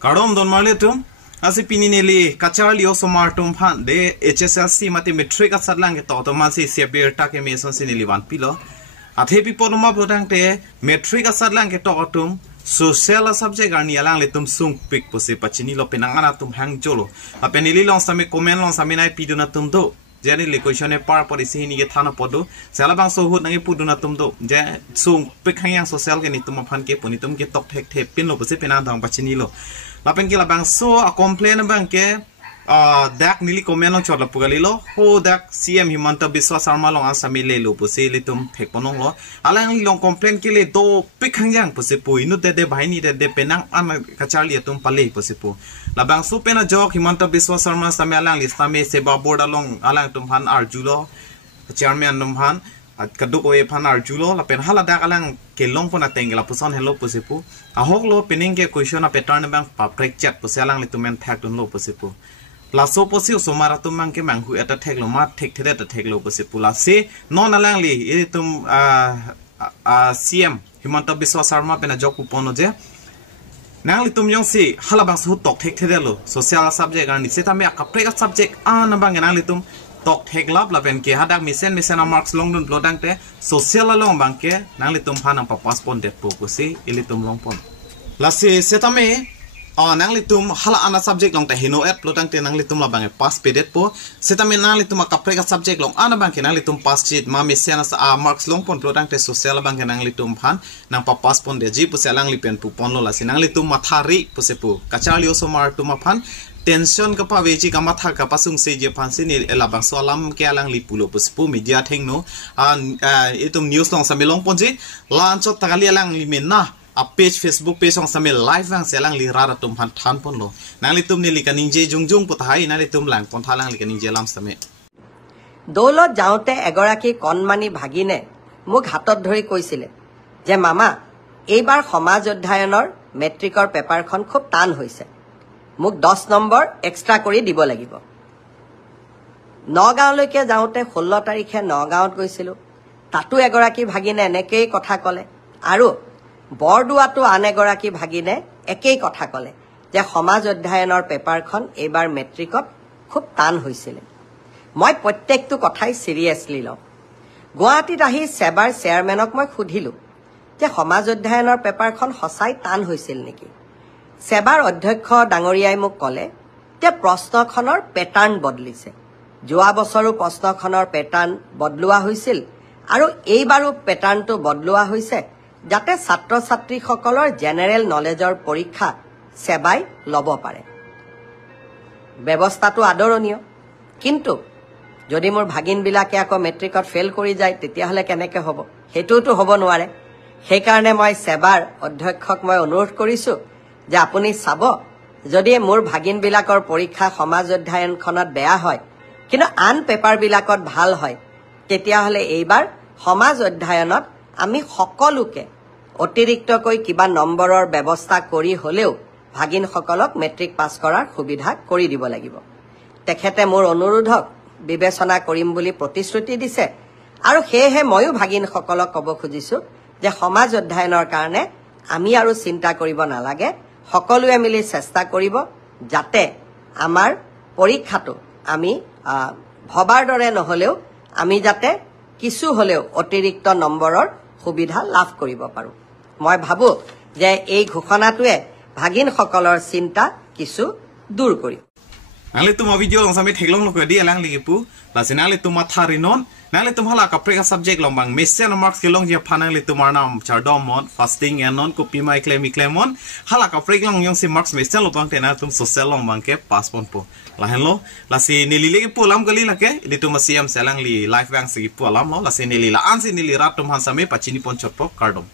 Karom don marletum asi pinineli kacharlio somartum phan de HSLC mate metric atsadlang ke to mansi sebir ta ke meson sinili wan pilo athe pi ponoma bodang te metric atsadlang ke to tum social subject arni alang letum sung pik pose pachini lo penangana tum hang jolo apenili long same comment long same nai piduna tum do jani le question e par por isi ni ke thana podo sala bang so hut nangi puduna tum do je sung pik hang social ke ni tum phan ke punitum ke tok thek thep pin lo pose penang dang pachini lo lapen kila bang so a complain bang ke dak nili comment lo chot la pugali lo ho dak CM Himanta Biswa Sarma long asami le lo puse le tum phek ponong lo alang li long complain ke le do pikhang yang puse pu inu de bahini de penang an kachali tum pale puse pu la bang so pena jok Himanta Biswa Sarma same alang li same seba board along alang tum han arjulo chairman tum han kaduk oe phan arjulo la pen hala dak alang kelong pona tengela puson hello puse pu ahok lo pening ke question a pattern bang public chat puse alang li tumen thak dun lo puse pu la so posi somara tum mang ke manghu eta thek lo ma thek thede ta thek lo puse pu la se non alang li e tum CM Himanta Biswa Sarma pena jok upono je nang li tum yong si hala bang su tok thek thede lo social subject ani se tame ka preka subject an bang nang li tum tok thek lab la pen ke hadak misen marks long dun blodang te social long bang ke nang li tum phanang pa passport det po kusi ili tum long pon la se tame nang li tum hala ana subject long te hino et blodang te nang li tum la bang pass pedet po se tame nang li tum ka preka subject long ana bang ke nang li tum pass sheet ma misen marks long pon blodang te social bang ke nang li tum phan nang pa passport de ji pu se lang li pen pu pon lo la se nang li tum mathari pu se pu kacharlio somar tum phan tension ka pa veji ka matha ka pasung se je phansi ni elabang so alam ke alang li pulo puspu media thengno etum news long samilong ponji lancho tagali alang li menna a page Facebook page ong samil live ang selang li rara tum han than pon lo nang li tum ni li kaninje jungjung puthai na li tum lang pon thalang li kaninje lam same দৌলত যাওঁতে এগৰাকী কণমানি ভাগিনে মোক হাতত ধৰি কৈছিলে যে মামা এইবাৰ সমাজ অধ্যয়নৰ মেট্ৰিকৰ পেপাৰখন খুব টান হৈছে মোক 10 নম্বৰ এক্সট্ৰা কৰি দিব লাগিব নগাঁৱলৈকে যাওঁতে 16 তাৰিখে নগাঁৱত গৈছিলো তাতো এগৰাকী ভাগিনে এনেকেই কথা ক'লে আৰু বৰদুৱাটো আন এগৰাকী ভাগিনে একেই কথা ক'লে যে সমাজ অধ্যয়নৰ পেপাৰখন এইবাৰ মেট্ৰিকত খুব টান হৈছিল মই প্ৰত্যেকটো কথাই সিৰিয়াসলি লওঁ গুৱাহাটীত আহি সেবাৰ চেয়াৰমেনক মই সুধিলো যে সমাজ অধ্যয়নৰ পেপাৰখন সঁচাই টান হৈছিল নেকি সেবাৰ অধ্যক্ষ ডাঙৰীয়াই মোক ক'লে যে প্ৰশ্নখনৰ প্যাটাৰ্ন বদলিছে যোৱা বছৰো প্ৰশ্নখনৰ প্যাটাৰ্ন বদলোৱা হৈছিল আৰু এইবাৰো প্যাটাৰ্নটো বদলোৱা হৈছে যাতে ছাত্ৰ ছাত্ৰীসকলৰ জেনেৰেল নলেজৰ পৰীক্ষা সেবাই ল'ব পাৰে ব্যৱস্থাটো আদৰণীয় কিন্তু যদি মোৰ ভাগিন বিলাকে আকৌ মেট্ৰিকত ফেল কৰি যায় তেতিয়াহলে কেনেকৈ হ'ব হেতুটো হ'ব নোৱাৰে সেই কাৰণে মই সেবাৰ অধ্যক্ষক মই অনুৰোধ কৰিছো যে আপুনি চাব যদি মোৰ ভাগিন বিলাকৰ পৰীক্ষা সমাজ অধ্যয়নখনত বেয়া হয় কিন্তু আন পেপাৰ বিলাকত ভাল হয় তেতিয়াহলে এইবাৰ সমাজ অধ্যয়নত আমি সকলোকে অতিৰিক্তকৈ কিবা নম্বৰৰ ব্যৱস্থা কৰি হলেও ভাগিন সকলক মেট্ৰিক পাছ কৰাৰ সুবিধা কৰি দিব লাগিব তেখেতে মোৰ অনুৰোধক বিবেচনা কৰিম বুলি প্ৰতিশ্ৰুতি দিছে আৰু হেহে ময়ো ভাগিন সকলক ক'ব খুজিছো যে সমাজ অধ্যয়নৰ কাৰণে আমি আৰু চিন্তা কৰিব নালাগে সকলোৱে মিলি চেষ্টা কৰিব যাতে আমাৰ পৰীক্ষাটো আমি ভবাৰ দৰে নহলেও আমি যাতে কিছু হলেও অতিৰিক্ত নম্বৰৰ সুবিধা লাভ কৰিব পাৰো মই ভাবো যে এই ঘোষণাটোৱে ভাগিন সকলৰ চিন্তা কিছু দূৰ কৰিব nangli tuma video long sami theklong lo di alang li pu la sinali tuma tharinon nangli tuma la ka preka subject long bang mesen marks ke long je phanang li tuma nam chardom mon fasting and non copy my claim mon hala ka preka long yong si marks mesen lo bang tena tum social long bang ke passport po la hello la si nili li pu lam gali la ke li tuma siam selang li live bang si pu lam lo la si nili la an si nili rat tum han sami pachini pon chot po cardom